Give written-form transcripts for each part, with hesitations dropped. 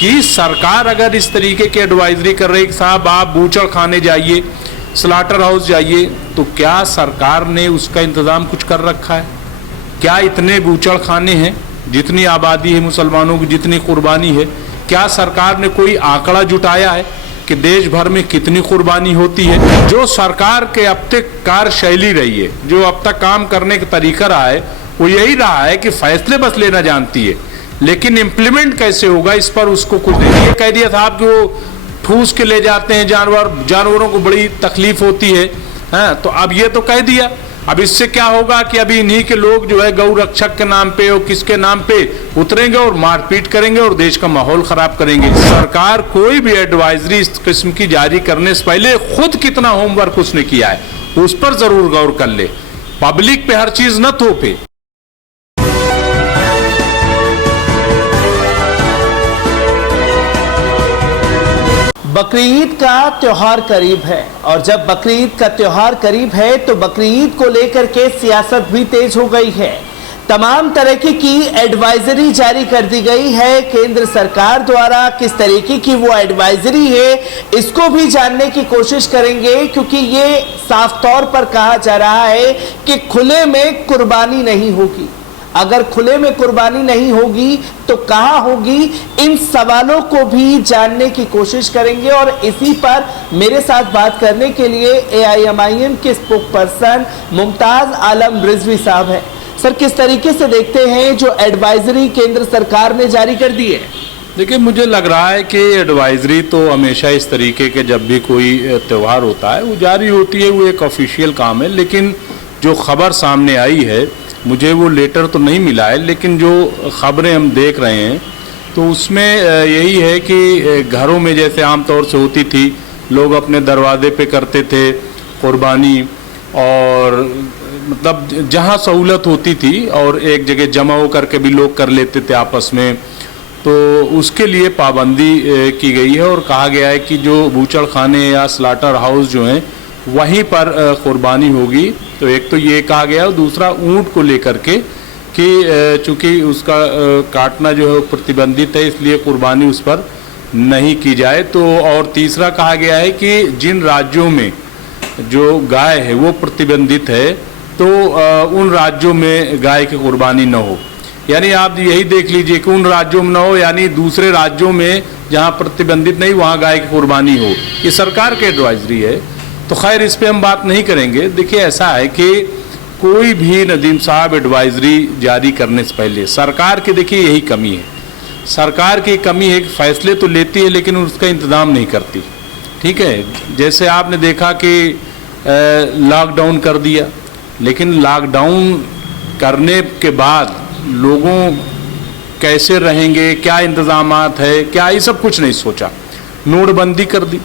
कि सरकार अगर इस तरीके की एडवाइजरी कर रही है कि साहब आप बूचड़ खाने जाइए, स्लाटर हाउस जाइए, तो क्या सरकार ने उसका इंतज़ाम कुछ कर रखा है? क्या इतने बूचड़ खाने हैं, जितनी आबादी है मुसलमानों की, जितनी कुर्बानी है, क्या सरकार ने कोई आंकड़ा जुटाया है कि देश भर में कितनी कुर्बानी होती है? जो सरकार के अब तक कार्यशैली रही है, जो अब तक काम करने का तरीका रहा है, वो यही रहा है कि फैसले बस लेना जानती है, लेकिन इम्प्लीमेंट कैसे होगा इस पर उसको कुछ नहीं। ये कह दिया साहब कि वो ठूस के ले जाते हैं जानवरों को बड़ी तकलीफ होती है, हाँ, तो अब ये तो कह दिया। अब इससे क्या होगा कि अभी इन्हीं के लोग जो है गौ रक्षक के नाम पे और किसके नाम पे उतरेंगे और मारपीट करेंगे और देश का माहौल खराब करेंगे। सरकार कोई भी एडवाइजरी इस किस्म की जारी करने से पहले खुद कितना होमवर्क उसने किया है, उस पर जरूर गौर कर ले। पब्लिक पे हर चीज न थोपे। बकरीद का त्योहार करीब है और जब बकरीद का त्योहार करीब है तो बकरीद को लेकर के सियासत भी तेज हो गई है। तमाम तरीके की एडवाइजरी जारी कर दी गई है केंद्र सरकार द्वारा। किस तरीके की वो एडवाइजरी है इसको भी जानने की कोशिश करेंगे, क्योंकि ये साफ तौर पर कहा जा रहा है कि खुले में कुर्बानी नहीं होगी। अगर खुले में कुर्बानी नहीं होगी तो कहां होगी, इन सवालों को भी जानने की कोशिश करेंगे। और इसी पर मेरे साथ बात करने के लिए AIMIM के स्पोक पर्सन मुमताज आलम रिजवी साहब हैं। सर, किस तरीके से देखते हैं जो एडवाइजरी केंद्र सरकार ने जारी कर दी है? देखिए, मुझे लग रहा है कि एडवाइजरी तो हमेशा इस तरीके के जब भी कोई त्यौहार होता है वो जारी होती है, वो एक ऑफिशियल काम है। लेकिन जो खबर सामने आई है, मुझे वो लेटर तो नहीं मिला है, लेकिन जो खबरें हम देख रहे हैं तो उसमें यही है कि घरों में जैसे आमतौर से होती थी, लोग अपने दरवाजे पे करते थे कुर्बानी, और मतलब जहाँ सहूलत होती थी और एक जगह जमा हो करके भी लोग कर लेते थे आपस में, तो उसके लिए पाबंदी की गई है और कहा गया है कि जो बूचड़ खाने या स्लाटर हाउस जो हैं वहीं पर कुर्बानी होगी। तो एक तो ये कहा गया और दूसरा ऊंट को लेकर के कि चूंकि उसका काटना जो है प्रतिबंधित है, इसलिए कुर्बानी उस पर नहीं की जाए। तो और तीसरा कहा गया है कि जिन राज्यों में जो गाय है वो प्रतिबंधित है तो उन राज्यों में गाय की कुर्बानी न हो। यानी आप यही देख लीजिए कि उन राज्यों में न हो, यानी दूसरे राज्यों में जहाँ प्रतिबंधित नहीं वहाँ गाय की कुर्बानी हो। ये सरकार की एडवाइजरी है, तो खैर इस पे हम बात नहीं करेंगे। देखिए, ऐसा है कि कोई भी नदीम साहब एडवाइजरी जारी करने से पहले सरकार की, देखिए यही कमी है, सरकार की कमी है कि फैसले तो लेती है लेकिन उसका इंतज़ाम नहीं करती। ठीक है, जैसे आपने देखा कि लॉकडाउन कर दिया, लेकिन लॉकडाउन करने के बाद लोगों कैसे रहेंगे, क्या इंतज़ामात है, क्या, ये सब कुछ नहीं सोचा। नोटबंदी कर दी,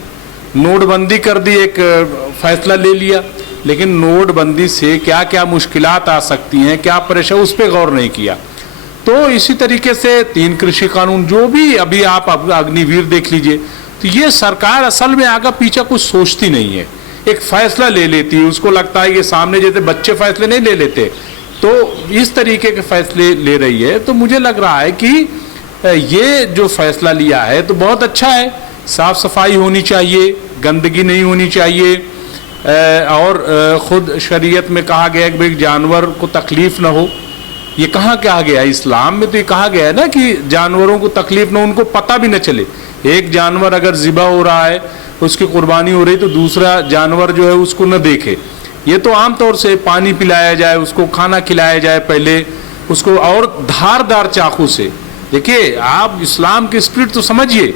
नोटबंदी कर दी, एक फैसला ले लिया, लेकिन नोटबंदी से क्या क्या मुश्किलात आ सकती हैं, क्या परेशानी, उस पर गौर नहीं किया। तो इसी तरीके से 3 कृषि कानून, जो भी अभी आप अग्निवीर देख लीजिए, तो ये सरकार असल में आगे पीछे कुछ सोचती नहीं है, एक फैसला ले लेती है। उसको लगता है कि सामने जैसे बच्चे फैसले नहीं ले लेते, तो इस तरीके के फैसले ले रही है। तो मुझे लग रहा है कि ये जो फैसला लिया है तो बहुत अच्छा है। साफ सफाई होनी चाहिए, गंदगी नहीं होनी चाहिए, और ख़ुद शरीयत में कहा गया है कि भाई जानवर को तकलीफ़ ना हो। ये कहाँ कहा गया है? इस्लाम में तो ये कहा गया है ना कि जानवरों को तकलीफ़ ना, उनको पता भी न चले। एक जानवर अगर ज़िबा हो रहा है, उसकी कुर्बानी हो रही, तो दूसरा जानवर जो है उसको न देखे। ये तो आम तौर से पानी पिलाया जाए, उसको खाना खिलाया जाए पहले उसको, और धारदार चाकू से। देखिए, आप इस्लाम की स्पिरिट तो समझिए,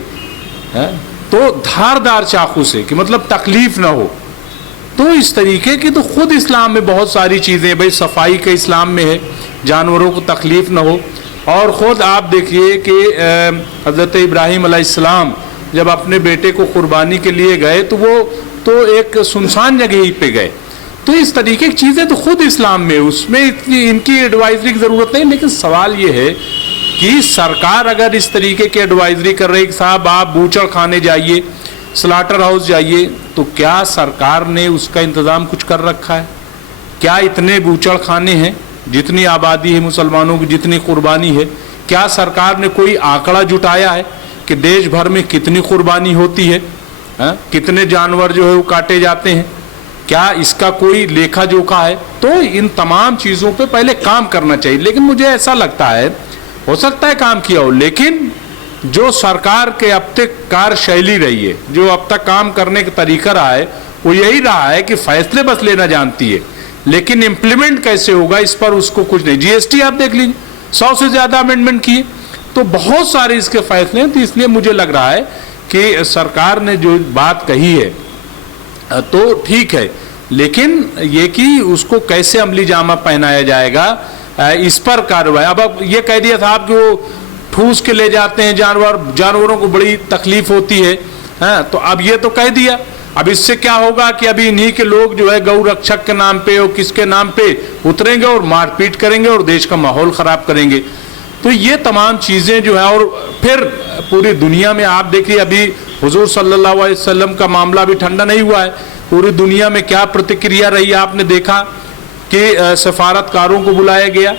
तो धारदार चाकू से कि मतलब तकलीफ ना हो। तो इस तरीके की तो खुद इस्लाम में बहुत सारी चीज़ें, भाई सफाई के इस्लाम में है, जानवरों को तकलीफ ना हो। और ख़ुद आप देखिए कि हज़रत इब्राहीम अलैहिस्सलाम जब अपने बेटे को कुर्बानी के लिए गए तो वो तो एक सुनसान जगह ही पे गए। तो इस तरीके की चीज़ें तो खुद इस्लाम में, उसमें इतनी इनकी एडवाइजरी की ज़रूरत नहीं। लेकिन सवाल ये है कि सरकार अगर इस तरीके की एडवाइजरी कर रही है कि साहब आप बूचड़ खाने जाइए, स्लाटर हाउस जाइए, तो क्या सरकार ने उसका इंतज़ाम कुछ कर रखा है? क्या इतने बूचड़ खाने हैं, जितनी आबादी है मुसलमानों की, जितनी कुर्बानी है, क्या सरकार ने कोई आंकड़ा जुटाया है कि देश भर में कितनी कुर्बानी होती है, कितने जानवर जो है वो काटे जाते हैं, क्या इसका कोई लेखा जोखा है? तो इन तमाम चीज़ों पे पहले काम करना चाहिए। लेकिन मुझे ऐसा लगता है, हो सकता है काम किया हो, लेकिन जो सरकार के अब तक कार्यशैली रही है, जो अब तक काम करने का तरीका रहा है, वो यही रहा है कि फैसले बस लेना जानती है, लेकिन इम्प्लीमेंट कैसे होगा इस पर उसको कुछ नहीं। जीएसटी आप देख लीजिए, 100 से ज़्यादा अमेंडमेंट किए, तो बहुत सारे इसके फैसले हैं। तो इसलिए मुझे लग रहा है कि सरकार ने जो बात कही है तो ठीक है, लेकिन ये कि उसको कैसे अमली जामा पहनाया जाएगा, इस पर कार्रवाई। अब ये कह दिया था आप कि वो ठूस के ले जाते हैं जानवरों को बड़ी तकलीफ होती है, तो अब ये तो कह दिया। अब इससे क्या होगा कि अभी इन्हीं के लोग जो है गौ रक्षक के नाम पे और किसके नाम पे उतरेंगे और मारपीट करेंगे और देश का माहौल खराब करेंगे। तो ये तमाम चीज़ें जो है, और फिर पूरी दुनिया में आप देखिए, अभी हुजूर सल्लल्लाहु अलैहि वसल्लम का मामला भी ठंडा नहीं हुआ है, पूरी दुनिया में क्या प्रतिक्रिया रही आपने देखा कि सफारतकारों को बुलाया गया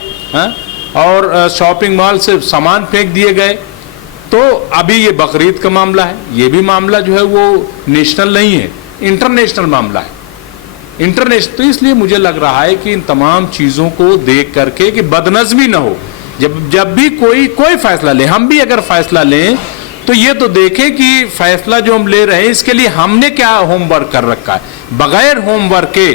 और शॉपिंग मॉल से सामान फेंक दिए गए। तो अभी ये बकरीद का मामला है, ये भी मामला जो है वो नेशनल नहीं है, इंटरनेशनल मामला है, इंटरनेशनल। तो इसलिए मुझे लग रहा है कि इन तमाम चीज़ों को देख करके कि बदनज़मी न हो, जब भी कोई फैसला ले, हम भी अगर फैसला लें तो ये तो देखें कि फैसला जो हम ले रहे हैं इसके लिए हमने क्या होमवर्क कर रखा है। बगैर होमवर्क के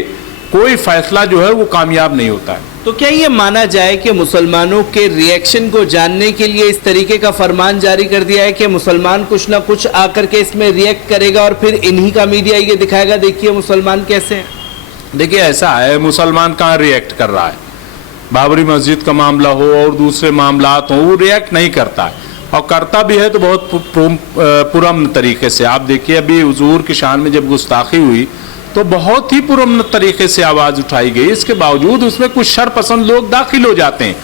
कोई फैसला जो है वो कामयाब नहीं होता है। तो क्या ये माना जाए कि मुसलमानों के रिएक्शन को जानने के लिए इस तरीके का फरमान जारी कर दिया है कि मुसलमान कुछ ना कुछ आकर के इसमें रिएक्ट करेगा और फिर इन्हीं का मीडिया ये दिखाएगा, देखिए मुसलमान कैसे हैं? देखिए ऐसा है, मुसलमान कहाँ रिएक्ट कर रहा है? बाबरी मस्जिद का मामला हो और दूसरे मामलात हो, वो रिएक्ट नहीं करता है, और करता भी है तो बहुत पुरअमन तरीके से। आप देखिए अभी हुजूर की शान में जब गुस्ताखी हुई तो बहुत ही पुरअमन तरीके से आवाज़ उठाई गई। इसके बावजूद उसमें कुछ शरपसंद लोग दाखिल हो जाते हैं,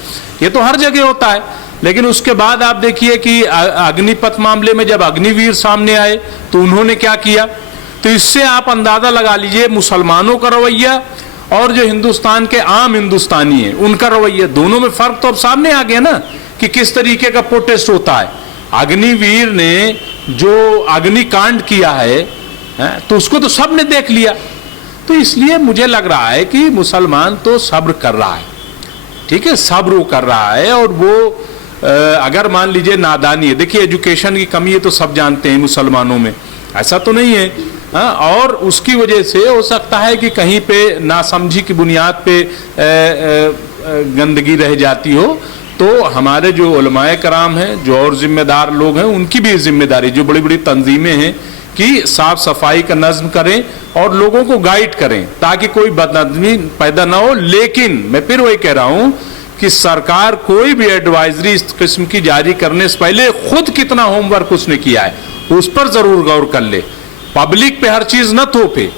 ये तो हर जगह होता है। लेकिन उसके बाद आप देखिए कि अग्निपथ मामले में जब अग्निवीर सामने आए तो उन्होंने क्या किया। तो इससे आप अंदाज़ा लगा लीजिए मुसलमानों का रवैया और जो हिंदुस्तान के आम हिंदुस्तानी हैं उनका रवैया, दोनों में फ़र्क तो अब सामने आ गया ना कि किस तरीके का प्रोटेस्ट होता है। अग्निवीर ने जो अग्निकांड किया है तो उसको तो सब ने देख लिया। तो इसलिए मुझे लग रहा है कि मुसलमान तो सब्र कर रहा है, ठीक है, सब्र वो कर रहा है। और वो अगर मान लीजिए नादानी है, देखिए एजुकेशन की कमी है तो सब जानते हैं मुसलमानों में, ऐसा तो नहीं है, और उसकी वजह से हो सकता है कि कहीं पे नासमझी की बुनियाद पे गंदगी रह जाती हो। तो हमारे जो उलमाए कराम हैं, जो और जिम्मेदार लोग हैं, उनकी भी जिम्मेदारी, जो बड़ी बड़ी तंजीमें हैं, कि साफ सफाई का नज्म करें और लोगों को गाइड करें ताकि कोई बदनज़मी पैदा ना हो। लेकिन मैं फिर वही कह रहा हूं कि सरकार कोई भी एडवाइजरी इस किस्म की जारी करने से पहले खुद कितना होमवर्क उसने किया है उस पर जरूर गौर कर ले। पब्लिक पे हर चीज न थोपे,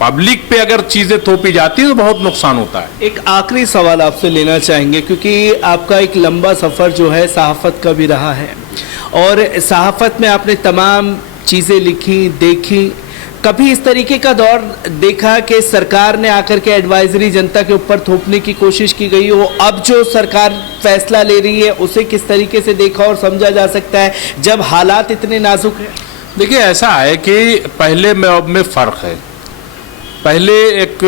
पब्लिक पे अगर चीजें थोपी जाती है तो बहुत नुकसान होता है। एक आखिरी सवाल आपसे लेना चाहेंगे, क्योंकि आपका एक लंबा सफ़र जो है सहाफ़त का भी रहा है और सहाफ़त में आपने तमाम चीज़ें लिखी, देखी, कभी इस तरीके का दौर देखा कि सरकार ने आकर के एडवाइजरी जनता के ऊपर थोपने की कोशिश की गई हो? अब जो सरकार फैसला ले रही है उसे किस तरीके से देखा और समझा जा सकता है जब हालात इतने नाजुक हैं? देखिए ऐसा है कि पहले में अब में फ़र्क है। पहले एक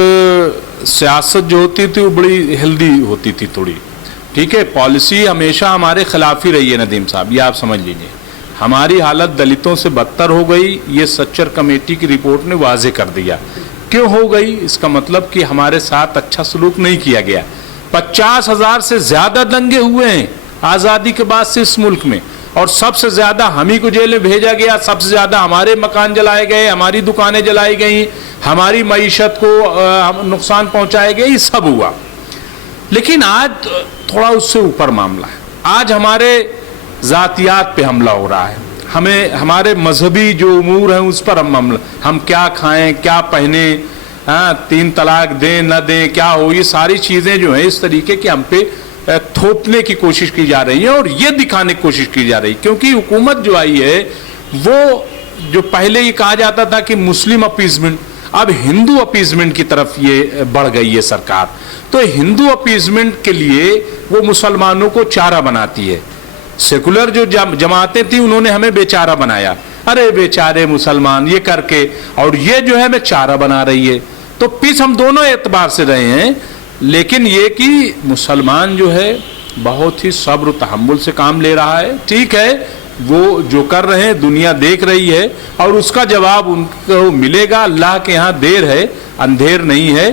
सियासत जो होती थी वो बड़ी हेल्दी होती थी थोड़ी, ठीक है, पॉलिसी हमेशा हमारे खिलाफ ही रही है नदीम साहब, ये आप समझ लीजिए। हमारी हालत दलितों से बदतर हो गई, ये सच्चर कमेटी की रिपोर्ट ने वाजे कर दिया। क्यों हो गई? इसका मतलब कि हमारे साथ अच्छा सलूक नहीं किया गया। 50,000 से ज़्यादा दंगे हुए हैं आज़ादी के बाद से इस मुल्क में, और सबसे ज़्यादा हम ही को जेल में भेजा गया, सबसे ज़्यादा हमारे मकान जलाए गए, हमारी दुकानें जलाई गई, हमारी मईशत को नुकसान पहुँचाए गए, ये सब हुआ। लेकिन आज थोड़ा उससे ऊपर मामला है। आज हमारे ज़ातियात पे हमला हो रहा है, हमें हमारे मजहबी जो उमूर हैं उस पर हम क्या खाएं, क्या पहने, 3 तलाक दें न दें, क्या हो, ये सारी चीज़ें जो हैं इस तरीके की हम पे थोपने की कोशिश की जा रही है और ये दिखाने की कोशिश की जा रही है। क्योंकि हुकूमत जो आई है वो, जो पहले ये कहा जाता था कि मुस्लिम अपीजमेंट, अब हिंदू अपीजमेंट की तरफ ये बढ़ गई है सरकार। तो हिंदू अपीजमेंट के लिए वो मुसलमानों को चारा बनाती है सेकुलर जो जमातें थी उन्होंने हमें बेचारा बनाया, अरे बेचारे मुसलमान ये करके, और ये जो है हमें चारा बना रही है। तो पीस हम दोनों एतबार से रहे हैं, लेकिन ये कि मुसलमान जो है बहुत ही सब्र तहम्मुल से काम ले रहा है। ठीक है, वो जो कर रहे हैं दुनिया देख रही है और उसका जवाब उनको मिलेगा। अल्लाह के यहाँ देर है, अंधेर नहीं है,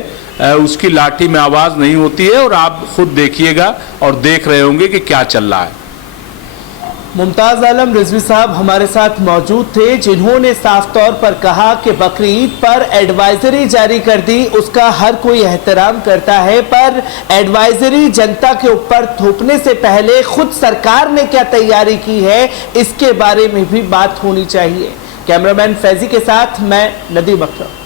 उसकी लाठी में आवाज़ नहीं होती है, और आप खुद देखिएगा और देख रहे होंगे कि क्या चल रहा है। मुमताज आलम रिजवी साहब हमारे साथ मौजूद थे, जिन्होंने साफ तौर पर कहा कि बकरीद पर एडवाइजरी जारी कर दी, उसका हर कोई एहतराम करता है, पर एडवाइजरी जनता के ऊपर थोपने से पहले खुद सरकार ने क्या तैयारी की है इसके बारे में भी बात होनी चाहिए। कैमरामैन फैजी के साथ मैं नदीम अकरम।